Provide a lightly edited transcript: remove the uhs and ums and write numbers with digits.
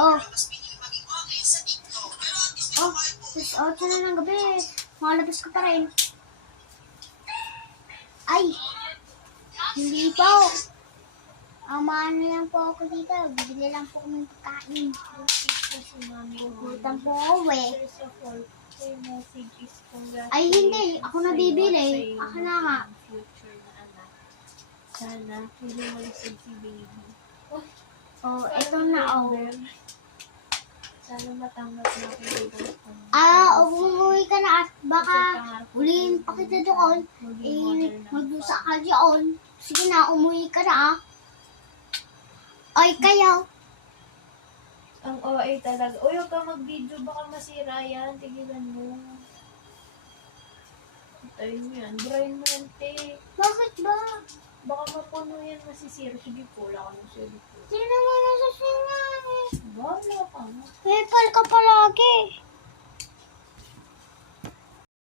Oh. Oh, tapos 8 na ng gabi. Makalabas ka pa rin. Ay, hindi po. Amaan na lang po ako dito. Bibili lang po ng pagkain. Gugutan po ako eh. Ay, hindi. Ako na bibili. Ako na nga. Sana, hindi malisig si baby. Oh, ito na oh. Sana matanggap na ako dito. Umuwi ka na at baka ulihin pa kita doon. Magdusa ka doon. Sige na, umuwi ka na Oy, kayo. Ang OA talaga. Uy, huwag ka mag-video. Baka masira yan. Tigilan mo. Tayo mo yan. Brain mo yan, te. Bakit ba? Baka mapuno yan. Masisira. Sige po. Wala ka ng silip po. Sino mo nasa sinang Bahala ka. Pepal ka palagi.